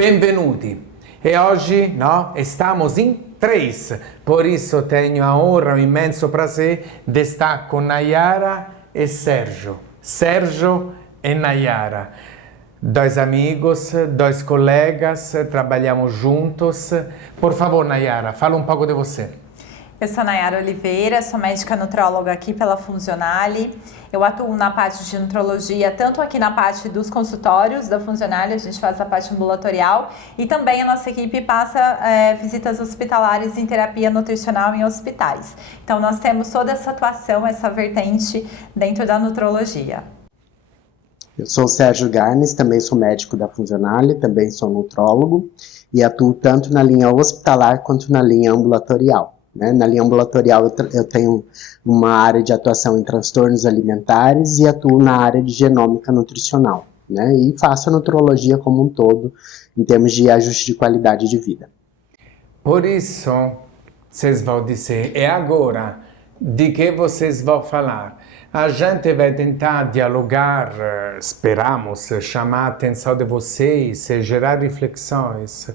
benvenuti. E oggi estamos em 3, por isso tenho a honra, o imenso prazer de estar com Nayara e Sérgio. Sérgio e Nayara. Dois amigos, dois colegas, trabalhamos juntos. Por favor, Nayara, fala um pouco de você. Eu sou Nayara Oliveira, sou médica nutróloga aqui pela Funzionale. Eu atuo na parte de nutrologia, tanto aqui na parte dos consultórios da Funzionale, a gente faz a parte ambulatorial, e também a nossa equipe passa visitas hospitalares em terapia nutricional em hospitais. Então nós temos toda essa atuação, essa vertente dentro da nutrologia. Eu sou o Sérgio Garnes, também sou médico da Funzionale, também sou nutrólogo e atuo tanto na linha hospitalar quanto na linha ambulatorial. Na linha ambulatorial eu tenho uma área de atuação em transtornos alimentares e atuo na área de genômica nutricional, e faço a nutrologia como um todo em termos de ajuste de qualidade de vida. Por isso, vocês vão dizer, e agora, de que vocês vão falar? A gente vai tentar dialogar, esperamos, chamar a atenção de vocês, gerar reflexões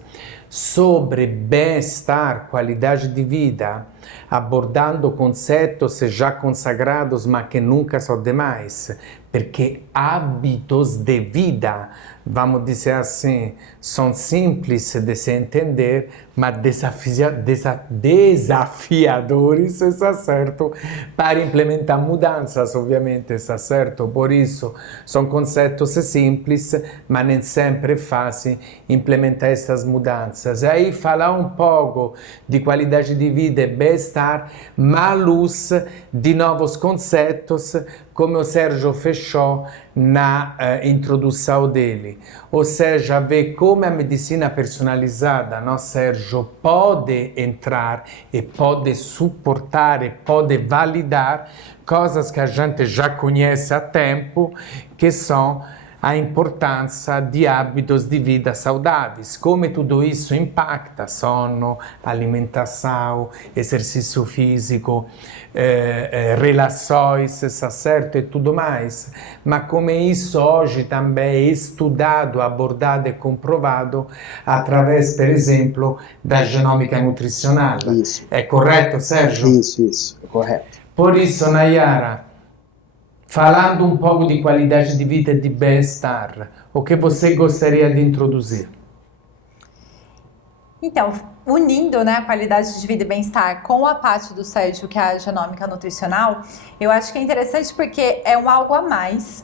sobre bem-estar, qualidade de vida, abordando conceitos já consagrados, mas que nunca são demais, porque hábitos de vida, vamos dizer assim, são simples de se entender, mas desafiadores, está certo, para implementar mudanças, obviamente, está certo? Por isso, são conceitos simples, mas nem sempre é fácil implementar essas mudanças. E aí, falar um pouco de qualidade de vida e bem-estar, mas à luz de novos conceitos, como o Sérgio fechou na introdução dele. Ou seja, ver como a medicina personalizada, Sérgio, pode entrar e pode suportar e pode validar coisas que a gente já conhece há tempo, que são a importância de hábitos de vida saudáveis, como tudo isso impacta sono, alimentação, exercício físico, relações, está certo, e tudo mais. Mas como isso hoje também é estudado, abordado e comprovado através, por exemplo, da genômica nutricional. Isso. É correto, Sérgio? Isso, é correto. Por isso, Nayara, falando um pouco de qualidade de vida e de bem-estar, o que você gostaria de introduzir? Então, unindo a qualidade de vida e bem-estar com a parte do Sérgio, que é a genômica nutricional, eu acho que é interessante porque é algo a mais,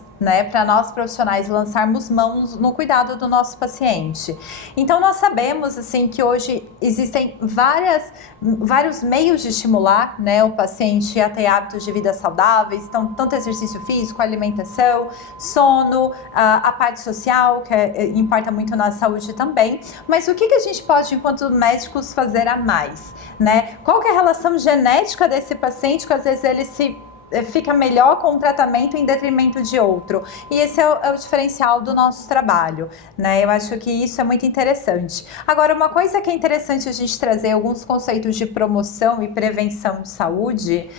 para nós profissionais lançarmos mãos no cuidado do nosso paciente. Então nós sabemos assim que hoje existem vários meios de estimular o paciente a ter hábitos de vida saudáveis, então tanto exercício físico, alimentação, sono, a parte social, que importa muito na saúde também. Mas o que a gente pode, enquanto médicos, fazer a mais? Qual que é a relação genética desse paciente que às vezes ele fica melhor com um tratamento em detrimento de outro. E esse é o diferencial do nosso trabalho, Eu acho que isso é muito interessante. Agora, uma coisa que é interessante a gente trazer alguns conceitos de promoção e prevenção de saúde,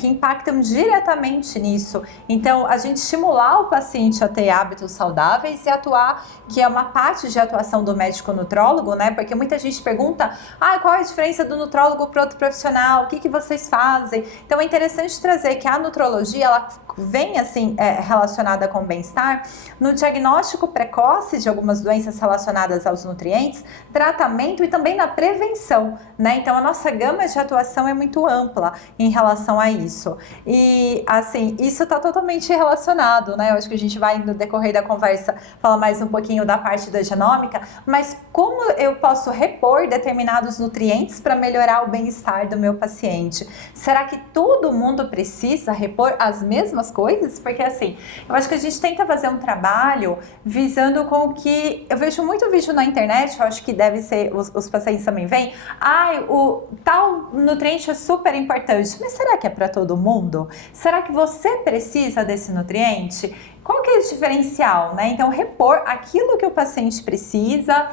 que impactam diretamente nisso. Então, a gente estimular o paciente a ter hábitos saudáveis e atuar, que é uma parte de atuação do médico nutrólogo, Porque muita gente pergunta, qual é a diferença do nutrólogo para outro profissional? O que vocês fazem? Então, é interessante trazer que a nutrologia, ela vem assim relacionada com o bem-estar no diagnóstico precoce de algumas doenças relacionadas aos nutrientes, tratamento e também na prevenção, Então a nossa gama de atuação é muito ampla em relação a isso. E assim, isso está totalmente relacionado, Eu acho que a gente vai no decorrer da conversa falar mais um pouquinho da parte da genômica, mas como eu posso repor determinados nutrientes para melhorar o bem-estar do meu paciente? Será que todo mundo precisa repor as mesmas coisas? Porque assim, eu acho que a gente tenta fazer um trabalho visando com que, eu vejo muito vídeo na internet, eu acho que deve ser, os pacientes também veem, o tal nutriente é super importante, mas será que é para todo mundo? Será que você precisa desse nutriente? Qual que é o diferencial, Então, repor aquilo que o paciente precisa,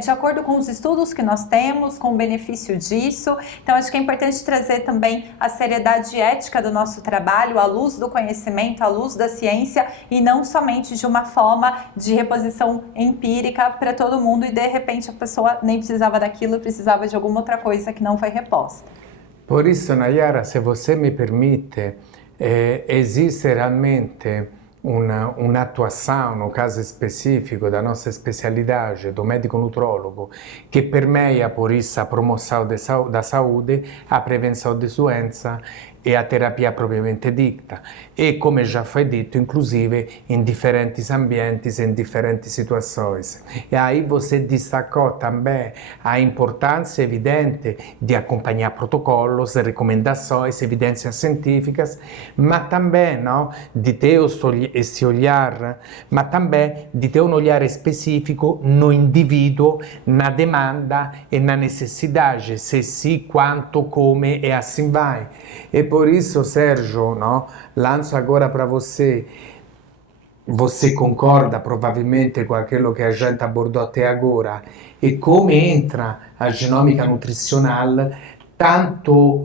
de acordo com os estudos que nós temos, com o benefício disso. Então, acho que é importante trazer também a seriedade ética do nosso trabalho, à luz do conhecimento, à luz da ciência, e não somente de uma forma de reposição empírica para todo mundo, e de repente a pessoa nem precisava daquilo, precisava de alguma outra coisa que não foi reposta. Por isso, Nayara, se você me permite, existe realmente uma atuação, no caso específico da nossa especialidade, do médico nutrólogo, que permeia por isso a promoção da saúde, a prevenção de doença e a terapia propriamente dita. E, como já foi dito, inclusive em diferentes ambientes, em diferentes situações. E aí você destacou também a importância evidente de acompanhar protocolos, recomendações, evidências científicas, mas também, não, de ter esse olhar, mas também de ter um olhar específico no indivíduo, na demanda e na necessidade, se sim, quanto, come e assim vai. E por isso, Sérgio, não, lanço agora para você. Você concorda provavelmente com aquilo que a gente abordou até agora e come entra a genomica nutrizional, tanto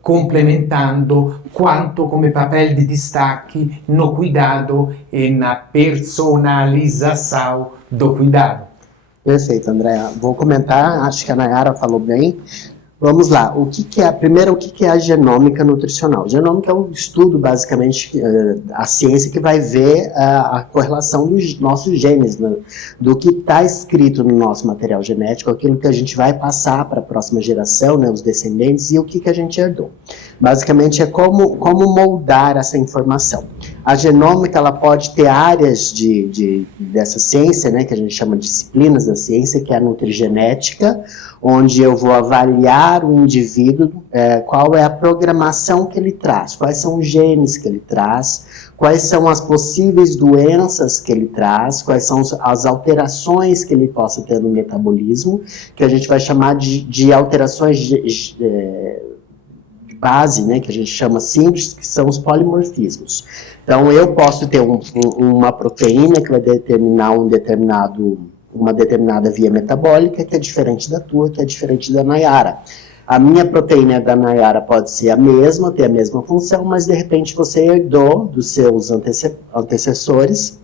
complementando quanto come papel de destaque no cuidado e na personalização do cuidado. Perfeito, Andréa. Vou comentar, acho que a Nayara falou bem. Vamos lá, primeiro, o que é a genômica nutricional? Genômica é um estudo, basicamente, a ciência que vai ver a correlação dos nossos genes, né, do que está escrito no nosso material genético, aquilo que a gente vai passar para a próxima geração, né, os descendentes, e o que a gente herdou. Basicamente, é como moldar essa informação. A genômica, ela pode ter áreas dessa ciência, né, que a gente chama de disciplinas da ciência, que é a nutrigenética, onde eu vou avaliar o indivíduo, qual é a programação que ele traz, quais são os genes que ele traz, quais são as possíveis doenças que ele traz, quais são as alterações que ele possa ter no metabolismo, que a gente vai chamar de alterações de base, né, que a gente chama simples, que são os polimorfismos. Então, eu posso ter uma proteína que vai determinar uma determinada via metabólica, que é diferente da tua, que é diferente da Nayara. A minha proteína da Nayara pode ser a mesma, ter a mesma função, mas de repente você herdou dos seus antecessores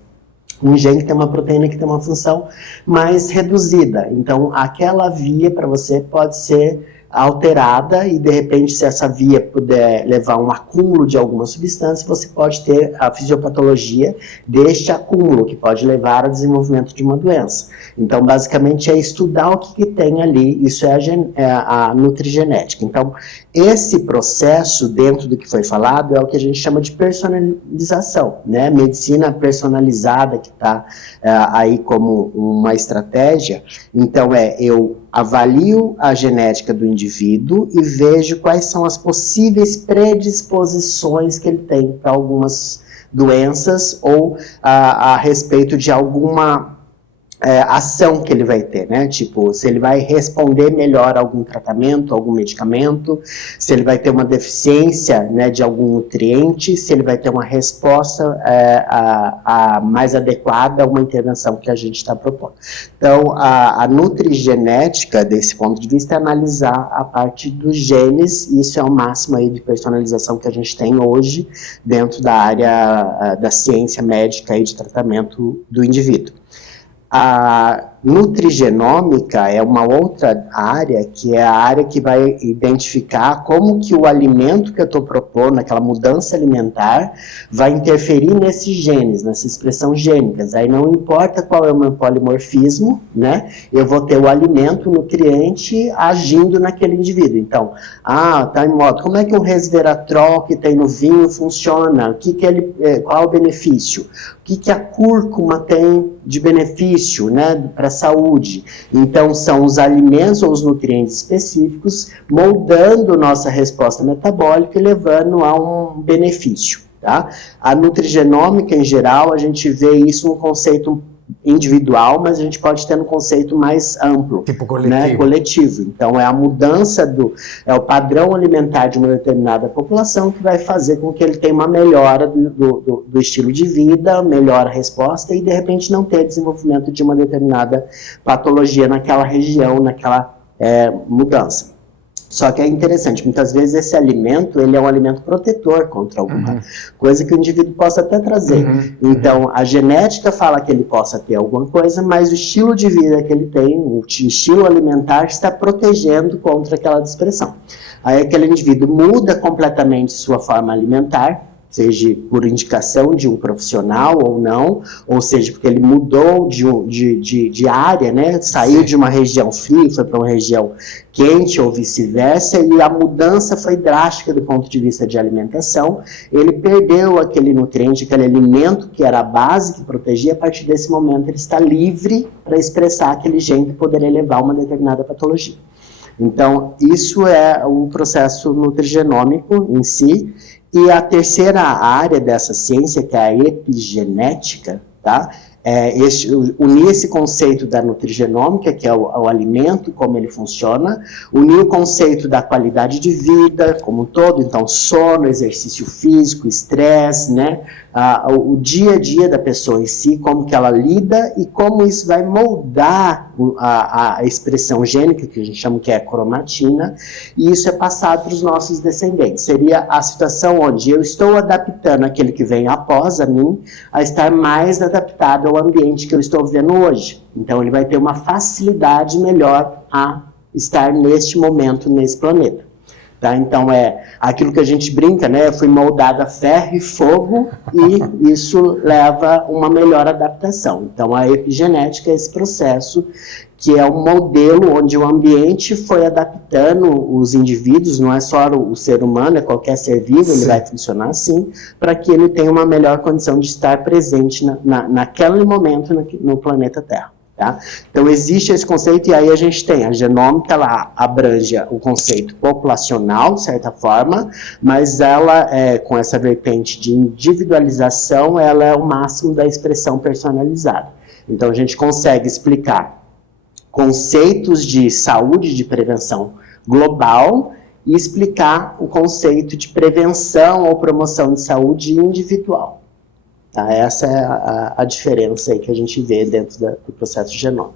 um gene que tem uma proteína que tem uma função mais reduzida. Então, aquela via para você pode ser alterada e, de repente, se essa via puder levar a um acúmulo de alguma substância, você pode ter a fisiopatologia deste acúmulo, que pode levar ao desenvolvimento de uma doença. Então, basicamente, é estudar o que tem ali, isso é a nutrigenética. Então, esse processo, dentro do que foi falado, é o que a gente chama de personalização, né? Medicina personalizada, que está aí como uma estratégia. Então, eu avalio a genética do indivíduo e vejo quais são as possíveis predisposições que ele tem para algumas doenças ou a respeito de alguma ação que ele vai ter, né? Tipo, se ele vai responder melhor a algum tratamento, algum medicamento, se ele vai ter uma deficiência, né, de algum nutriente, se ele vai ter uma resposta mais adequada a uma intervenção que a gente está propondo. Então, a nutrigenética, desse ponto de vista, é analisar a parte dos genes, e isso é o máximo aí de personalização que a gente tem hoje dentro da área da ciência médica e de tratamento do indivíduo. A nutrigenômica é uma outra área, que é a área que vai identificar como que o alimento que eu estou propondo, aquela mudança alimentar, vai interferir nesses genes, nessa expressão gênicas. Aí não importa qual é o meu polimorfismo, né? Eu vou ter o alimento, o nutriente agindo naquele indivíduo. Então, tá em modo, como é que um resveratrol que tem no vinho funciona? Qual é o benefício? O que a cúrcuma tem de benefício, né, para a saúde? Então, são os alimentos ou os nutrientes específicos moldando nossa resposta metabólica e levando a um benefício, tá? A nutrigenômica, em geral, a gente vê isso um conceito individual, mas a gente pode ter um conceito mais amplo, tipo coletivo. Né, coletivo. Então é a mudança é o padrão alimentar de uma determinada população que vai fazer com que ele tenha uma melhora do estilo de vida, melhora a resposta e de repente não ter desenvolvimento de uma determinada patologia naquela região, naquela mudança. Só que é interessante, muitas vezes esse alimento, ele é um alimento protetor contra alguma coisa que o indivíduo possa até trazer. Então, a genética fala que ele possa ter alguma coisa, mas o estilo de vida que ele tem, o estilo alimentar, está protegendo contra aquela dispersão. Aí aquele indivíduo muda completamente sua forma alimentar, seja por indicação de um profissional ou não, ou seja, porque ele mudou de área, né? Saiu de uma região fria, foi para uma região quente ou vice-versa, e a mudança foi drástica do ponto de vista de alimentação. Ele perdeu aquele nutriente, aquele alimento que era a base que protegia. A partir desse momento ele está livre para expressar aquele gene que poderia levar a uma determinada patologia. Então, isso é o processo nutrigenômico em si. E a terceira área dessa ciência, que é a epigenética, tá? Unir esse conceito da nutrigenômica, que é o alimento, como ele funciona, unir o conceito da qualidade de vida como um todo, então sono, exercício físico, estresse, né? O dia a dia da pessoa em si, como que ela lida e como isso vai moldar a expressão gênica, que a gente chama que é a cromatina, e isso é passado para os nossos descendentes. Seria a situação onde eu estou adaptando aquele que vem após a mim a estar mais adaptado ao ambiente que eu estou vivendo hoje. Então ele vai ter uma facilidade melhor a estar neste momento, nesse planeta. Tá? Então é aquilo que a gente brinca, né? Eu fui moldado a ferro e fogo e isso leva uma melhor adaptação. Então a epigenética é esse processo que é um modelo onde o ambiente foi adaptando os indivíduos, não é só o ser humano, é qualquer ser vivo, ele vai funcionar assim, para que ele tenha uma melhor condição de estar presente naquele momento no planeta Terra. Tá? Então existe esse conceito e aí a gente tem a genômica, ela abrange o conceito populacional, de certa forma, mas ela, com essa vertente de individualização, ela é o máximo da expressão personalizada. Então a gente consegue explicar conceitos de saúde e de prevenção global e explicar o conceito de prevenção ou promoção de saúde individual. Tá? Essa é a diferença aí que a gente vê dentro do processo genômico.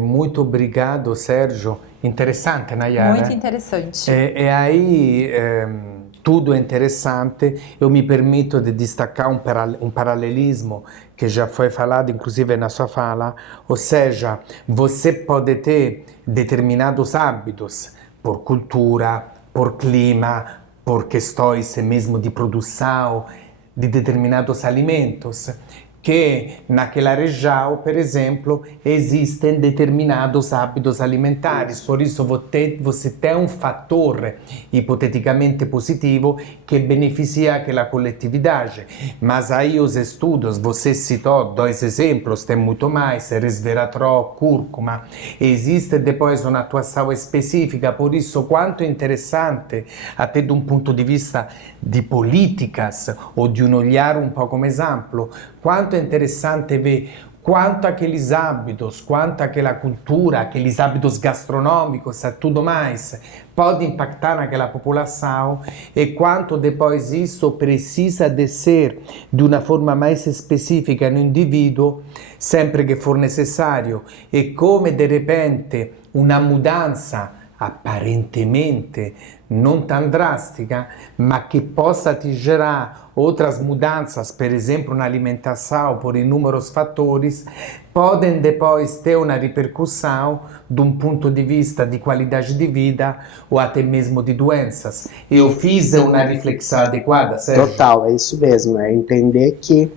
Muito obrigado, Sérgio. Interessante, Nayara. Muito interessante. E aí, tudo é interessante. Eu me permito de destacar um paralelismo que já foi falado, inclusive na sua fala, ou seja, você pode ter determinados hábitos por cultura, por clima, por questões mesmo de produção de determinados alimentos, que naquela região, por exemplo, existem determinados hábitos alimentares. Por isso você tem um fator hipoteticamente positivo que beneficia aquela coletividade. Mas aí os estudos, você citou 2 exemplos, tem muito mais, resveratrol, cúrcuma. Existe depois uma atuação específica, por isso quanto interessante, até de um ponto de vista de políticas, ou de um olhar um pouco mais amplo, quanto é interessante ver quanto aqueles hábitos, quanto aquela cultura, aqueles hábitos gastronômicos e tudo mais, pode impactar naquela população e quanto depois isso precisa de ser de uma forma mais específica no indivíduo, sempre que for necessário, e come de repente uma mudança apparentemente non tão drástica, ma che possa ti gerar outras mudanças, por exemplo, na alimentação, por inúmeros fatores, podem depois ter uma repercussão de um ponto de vista de qualidade de vida ou até mesmo de doenças. Eu fiz uma reflexão adequada, Sérgio? Total, é isso mesmo, é entender que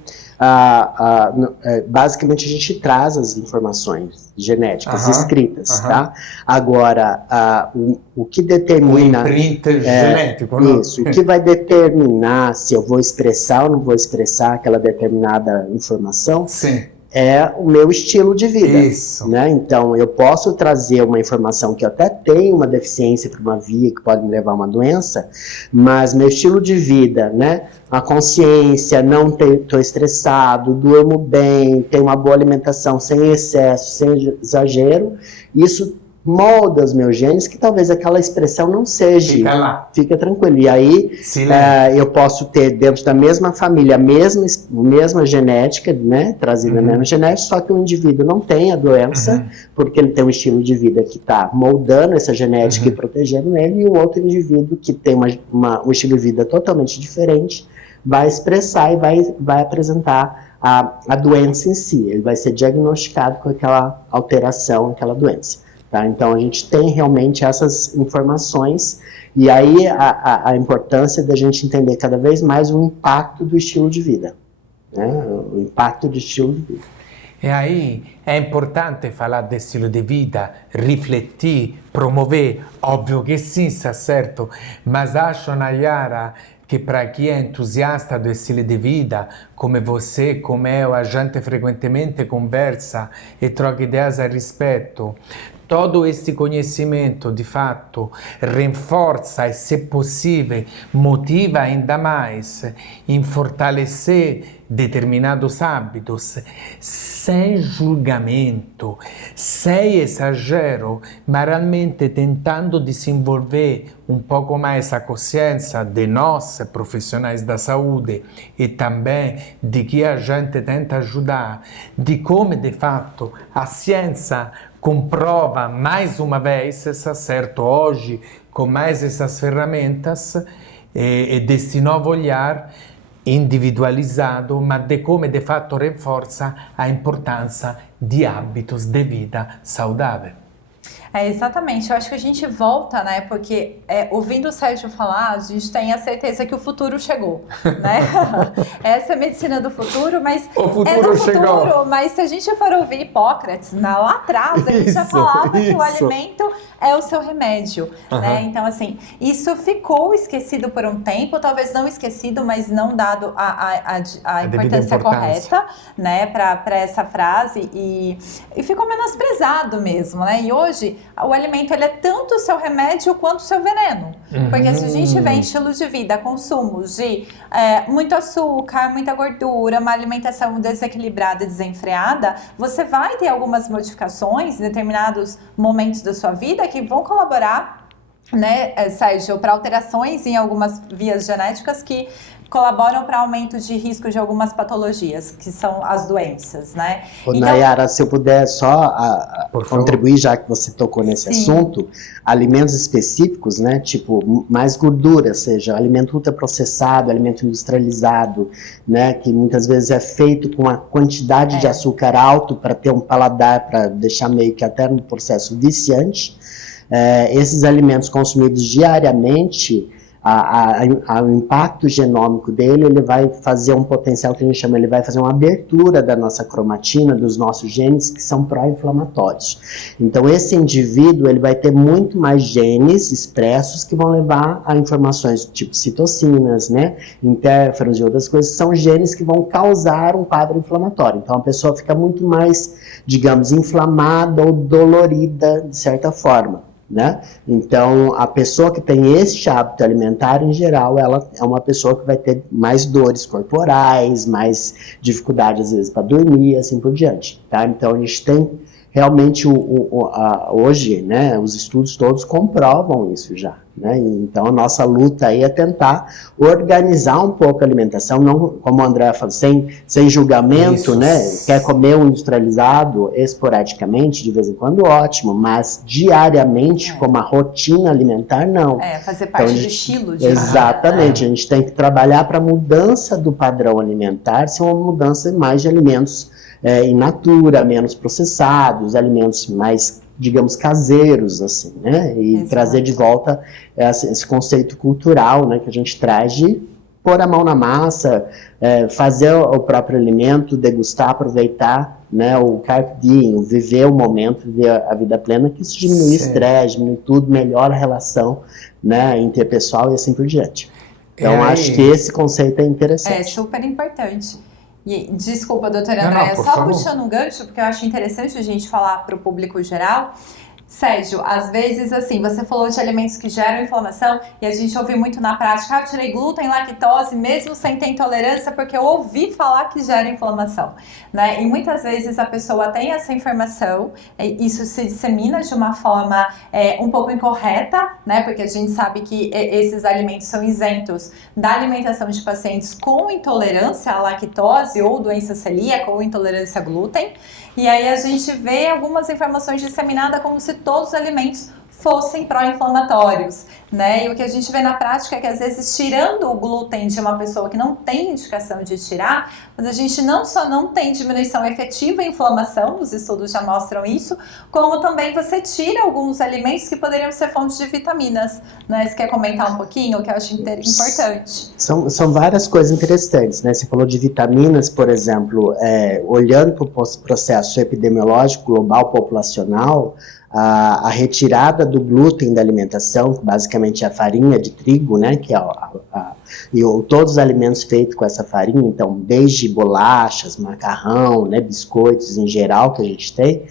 basicamente a gente traz as informações genéticas escritas, tá? Agora, o que determina... O imprint genético, não? Isso, o que vai determinar se eu vou expressar ou não vou expressar aquela determinada informação Sim. é o meu estilo de vida. Isso. Né? Então, eu posso trazer uma informação que eu até tenho uma deficiência para uma via que pode me levar a uma doença, mas meu estilo de vida, né? A consciência, não estou estressado, durmo bem, tenho uma boa alimentação sem excesso, sem exagero, isso molda os meus genes, que talvez aquela expressão não seja. Fica lá. Fica tranquilo. E aí, eu posso ter dentro da mesma família a mesma genética, né? Trazida a mesma genética, só que o indivíduo não tem a doença, porque ele tem um estilo de vida que está moldando essa genética e protegendo ele, e o outro indivíduo que tem um estilo de vida totalmente diferente, vai expressar e vai apresentar a doença em si. Ele vai ser diagnosticado com aquela alteração, aquela doença. Tá? Então, a gente tem realmente essas informações, e aí a importância da gente entender cada vez mais o impacto do estilo de vida, né? O impacto do estilo de vida. E aí é importante falar de estilo de vida, refletir, promover, óbvio que sim, está certo, mas acho, Nayara, que para quem é entusiasta do estilo de vida, come você, come eu, a gente frequentemente conversa e troca ideias a respeito. Todo este conhecimento, de fato, reforça e, se possível, motiva ainda mais em fortalecer determinados hábitos, sem julgamento, sem exagero, mas realmente tentando desenvolver um pouco mais a consciência de nós, profissionais da saúde, e também de que a gente tenta ajudar, de como, de fato, a ciência comprova mais uma vez, está certo, hoje, com mais essas ferramentas e desse novo olhar individualizado, mas de como de fato reforça a importância de hábitos de vida saudável. Exatamente, eu acho que a gente volta, né, porque ouvindo o Sérgio falar, a gente tem a certeza que o futuro chegou, né? Essa é a medicina do futuro, mas o futuro chegou. Mas se a gente for ouvir Hipócrates, lá atrás, ele já falava que o alimento é o seu remédio, né? Então, assim, isso ficou esquecido por um tempo, talvez não esquecido, mas não dado a importância correta, né, para essa frase, e ficou menosprezado mesmo, né? E hoje o alimento ele é tanto o seu remédio quanto o seu veneno. Porque se a gente vê estilo de vida, consumo de muito açúcar, muita gordura, uma alimentação desequilibrada e desenfreada, você vai ter algumas modificações em determinados momentos da sua vida que vão colaborar, né, Sérgio, para alterações em algumas vias genéticas que colaboram para aumento de risco de algumas patologias, que são as doenças, né? Ô, então, Nayara, se eu puder só contribuir, já que você tocou nesse assunto, alimentos específicos, né, tipo mais gordura, seja alimento ultraprocessado, alimento industrializado, né, que muitas vezes é feito com uma quantidade de açúcar alto para ter um paladar, para deixar meio que até no processo viciante. Esses alimentos consumidos diariamente, o impacto genômico dele, ele vai fazer um potencial que a gente chama, ele vai fazer uma abertura da nossa cromatina, dos nossos genes que são pró-inflamatórios. Então esse indivíduo, ele vai ter muito mais genes expressos que vão levar a informações tipo citocinas, né, interferons e outras coisas, que são genes que vão causar um quadro inflamatório. Então a pessoa fica muito mais, digamos, inflamada ou dolorida de certa forma. Né? Então, a pessoa que tem este hábito alimentar, em geral, ela é uma pessoa que vai ter mais dores corporais, mais dificuldade, às vezes, para dormir, assim por diante. Tá? Então, a gente tem realmente, hoje, né, os estudos todos comprovam isso já. Né? Então, a nossa luta aí é tentar organizar um pouco a alimentação, não, como o André falou, sem julgamento, né? Quer comer um industrializado esporadicamente, de vez em quando, ótimo, mas diariamente, como a rotina alimentar, não. Fazer parte então, do estilo de exatamente, a gente tem que trabalhar para a mudança do padrão alimentar, ser uma mudança mais de alimentos in natura, menos processados, alimentos mais, digamos, caseiros, assim, né? E exato, trazer de volta esse conceito cultural, né, que a gente traz de pôr a mão na massa, fazer o próprio alimento, degustar, aproveitar, né, o carpe diem, viver o momento, viver a vida plena, que isso diminui o estresse, diminui tudo, melhora a relação, né, interpessoal e assim por diante. Então, acho que esse conceito é interessante. É super importante. E, desculpa, doutora Não, Andréia, por só favor. puxando um gancho, porque eu acho interessante a gente falar para o público geral. Sérgio, às vezes, assim, você falou de alimentos que geram inflamação e a gente ouve muito na prática, eu tirei glúten, lactose, mesmo sem ter intolerância, porque eu ouvi falar que gera inflamação, né? E muitas vezes a pessoa tem essa informação, isso se dissemina de uma forma um pouco incorreta, né? Porque a gente sabe que esses alimentos são isentos da alimentação de pacientes com intolerância à lactose ou doença celíaca ou intolerância a glúten. E aí a gente vê algumas informações disseminadas como se todos os alimentos fossem pró-inflamatórios, né? E o que a gente vê na prática é que às vezes tirando o glúten de uma pessoa que não tem indicação de tirar, mas a gente não só não tem diminuição efetiva em inflamação, os estudos já mostram isso, como também você tira alguns alimentos que poderiam ser fontes de vitaminas, né? Você quer comentar um pouquinho, que eu acho importante? São várias coisas interessantes, né? Você falou de vitaminas, por exemplo, olhando para o processo epidemiológico global populacional, a retirada do glúten da alimentação, que basicamente é a farinha de trigo, né, que é todos os alimentos feitos com essa farinha, então desde bolachas, macarrão, né, biscoitos em geral que a gente tem,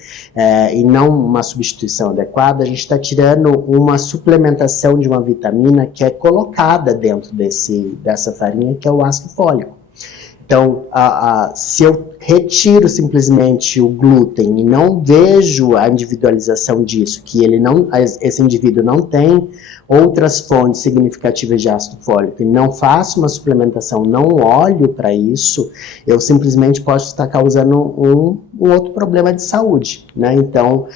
e não uma substituição adequada, a gente está tirando uma suplementação de uma vitamina que é colocada dentro dessa farinha, que é o ácido fólico. Então, se eu retiro simplesmente o glúten e não vejo a individualização disso, que esse indivíduo não tem outras fontes significativas de ácido fólico e não faço uma suplementação, não olho para isso, eu simplesmente posso estar causando um outro problema de saúde, né? Então,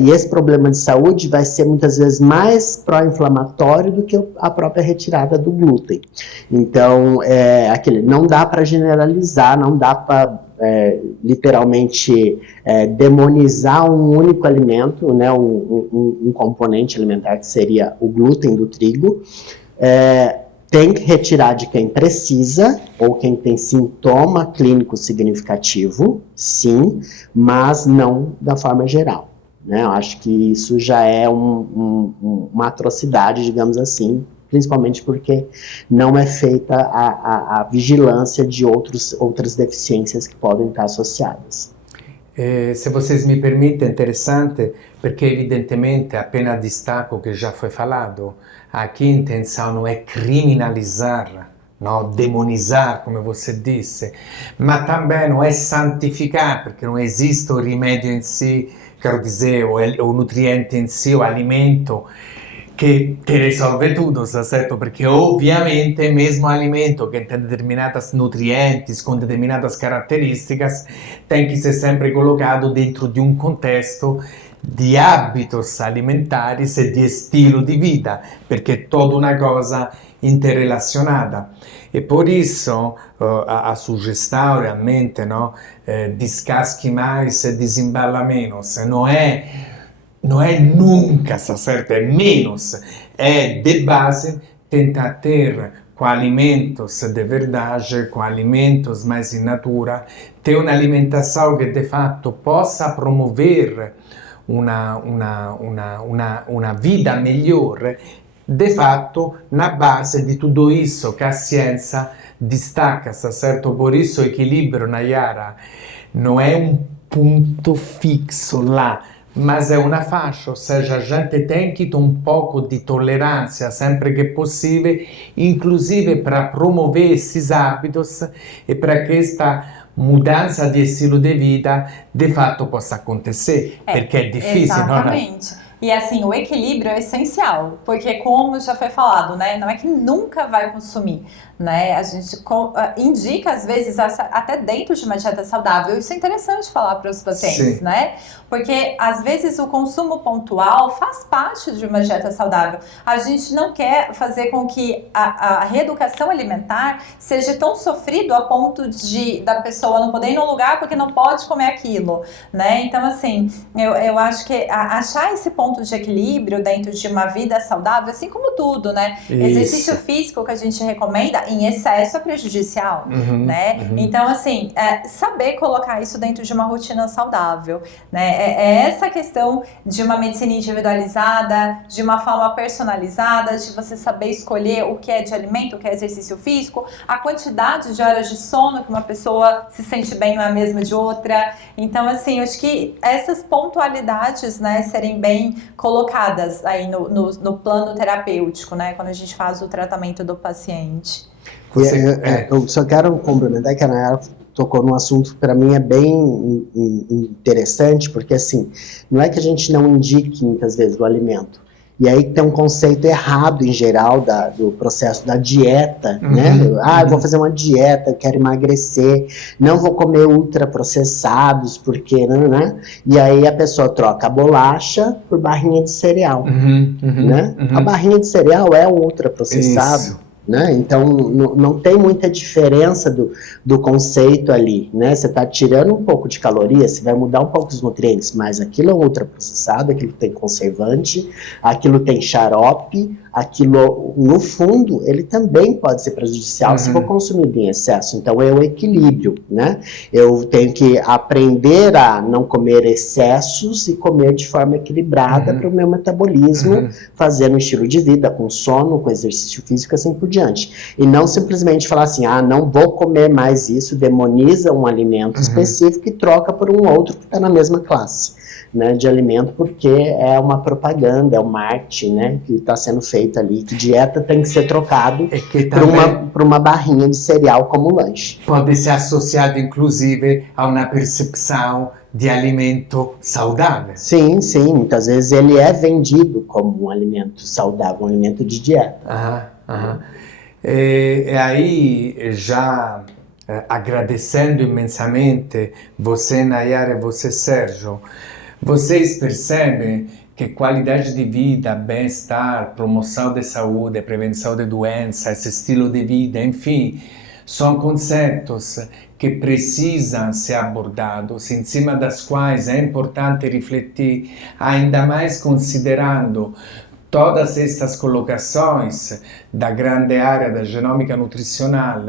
e esse problema de saúde vai ser muitas vezes mais pró-inflamatório do que a própria retirada do glúten. Então, não dá para generalizar, não dá para literalmente demonizar um único alimento, né, um componente alimentar que seria o glúten do trigo. Tem que retirar de quem precisa ou quem tem sintoma clínico significativo, sim, mas não da forma geral, né? Eu acho que isso já é uma atrocidade, digamos assim, principalmente porque não é feita a vigilância de outras deficiências que podem estar associadas. Se vocês me permitem, é interessante, perché evidentemente appena destaco che già foi falado, aqui a intenção não é criminalizar, não demonizar, como você disse, mas também não é santificar, porque não existe o remédio em si, quero dizer, o nutriente em si, o alimento, che risolve tutto, sta certo? Perché ovviamente mesmo alimento che tem determinadas nutrientes, com determinadas características, tem que ser sempre colocado dentro de um contexto di hábitos alimentares e di estilo di vita, perché è tutta una cosa interrelazionata. E por isso a sugestão realmente, no? Descasque mais e desembala menos, não é nunca, sta certo? É menos, é de base tentar ter com alimentos de verdade, com alimentos mais in natura, ter uma alimentação que de fato possa promover una vida melhor, de fato, na base di tutto isso che a ciência destaca, sta certo? Por isso o equilíbrio, Nayara, não é um ponto fixo lá, mas é uma faixa, ou seja, a gente tem que ter um pouco de tolerância sempre que possível, inclusive para promover esses hábitos e para que esta mudança de estilo de vida de fato possa acontecer, porque é difícil, exatamente. não é? E assim, o equilíbrio é essencial, porque como já foi falado, né, não é que nunca vai consumir, né, a gente indica às vezes até dentro de uma dieta saudável, isso é interessante falar para os pacientes, Sim. né, porque às vezes o consumo pontual faz parte de uma dieta saudável, a gente não quer fazer com que a reeducação alimentar seja tão sofrido a ponto da pessoa não poder ir no lugar porque não pode comer aquilo, né, então assim, eu acho que achar esse ponto ponto de equilíbrio dentro de uma vida saudável, assim como tudo, né? Isso. Exercício físico que a gente recomenda em excesso é prejudicial, né? Então, assim, saber colocar isso dentro de uma rotina saudável, né? É essa questão de uma medicina individualizada, de uma forma personalizada, de você saber escolher o que é de alimento, o que é exercício físico, a quantidade de horas de sono que uma pessoa se sente bem não é a mesma de outra. Então, assim, eu acho que essas pontualidades, né, serem bem colocadas aí no plano terapêutico, né, quando a gente faz o tratamento do paciente. Eu só quero complementar que a Nayara tocou num assunto que para mim é bem interessante, porque assim, não é que a gente não indique muitas vezes o alimento. E aí tem um conceito errado, em geral, do processo da dieta, né? Eu vou fazer uma dieta, quero emagrecer, não vou comer ultraprocessados, porque, né? E aí a pessoa troca a bolacha por barrinha de cereal, né? A barrinha de cereal é um ultraprocessado. Isso. Né? Então, não tem muita diferença do conceito ali, né? Você está tirando um pouco de calorias, você vai mudar um pouco os nutrientes, mas aquilo é ultraprocessado, aquilo tem conservante, aquilo tem xarope, aquilo, no fundo, ele também pode ser prejudicial se for consumido em excesso. Então, é o equilíbrio, né? Eu tenho que aprender a não comer excessos e comer de forma equilibrada para o meu metabolismo, fazendo um estilo de vida, com sono, com exercício físico, assim por diante. E não simplesmente falar assim, não vou comer mais isso, demoniza um alimento específico e troca por um outro que está na mesma classe, né, de alimento, porque é uma propaganda, é um marketing, né, que está sendo feito ali, que dieta tem que ser trocado por uma barrinha de cereal como lanche. Pode ser associado, inclusive, a uma percepção de alimento saudável. Sim, muitas vezes ele é vendido como um alimento saudável, um alimento de dieta. E aí, já agradecendo imensamente você, Nayara, e você, Sérgio, vocês percebem que qualidade de vida, bem-estar, promoção de saúde, prevenção de doenças, esse estilo de vida, enfim, são conceitos que precisam ser abordados, em cima das quais é importante refletir, ainda mais considerando todas estas colocações da grande área da genômica nutricional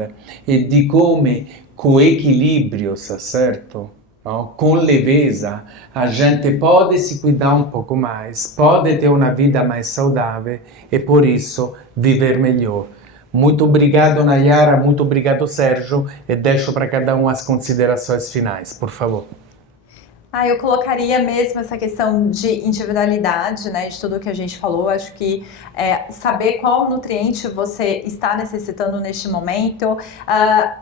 e de como, com equilíbrio, certo? Com leveza, a gente pode se cuidar um pouco mais, pode ter uma vida mais saudável e, por isso, viver melhor. Muito obrigado, Nayara, muito obrigado, Sérgio, e deixo para cada um as considerações finais, por favor. Eu colocaria mesmo essa questão de individualidade, né, de tudo que a gente falou. Acho que saber qual nutriente você está necessitando neste momento,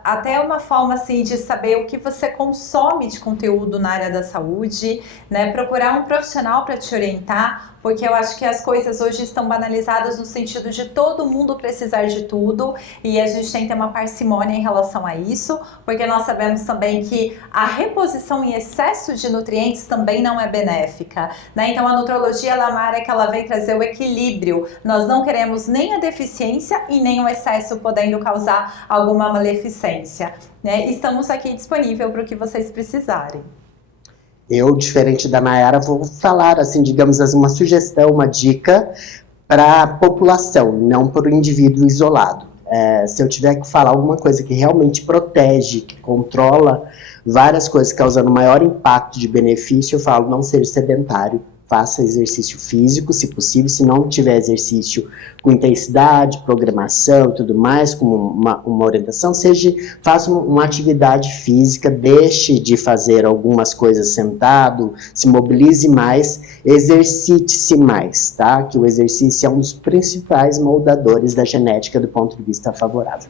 até uma forma assim de saber o que você consome de conteúdo na área da saúde, né, procurar um profissional para te orientar, porque eu acho que as coisas hoje estão banalizadas no sentido de todo mundo precisar de tudo, e a gente tem que ter uma parcimônia em relação a isso, porque nós sabemos também que a reposição em excesso de nutrientes também não é benéfica, né? Então a nutrologia ela é uma área que ela vem trazer o equilíbrio. Nós não queremos nem a deficiência e nem o excesso podendo causar alguma maleficência, né? Estamos aqui disponível para o que vocês precisarem. Eu, diferente da Nayara, vou falar, assim, digamos assim, uma sugestão, uma dica para a população, não para o indivíduo isolado. Se eu tiver que falar alguma coisa que realmente protege, que controla várias coisas causando maior impacto de benefício, eu falo não seja sedentário, faça exercício físico, se possível, se não tiver exercício com intensidade, programação e tudo mais, com uma orientação, faça uma atividade física, deixe de fazer algumas coisas sentado, se mobilize mais, exercite-se mais, tá? Que o exercício é um dos principais moldadores da genética do ponto de vista favorável.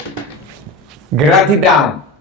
Gratidão!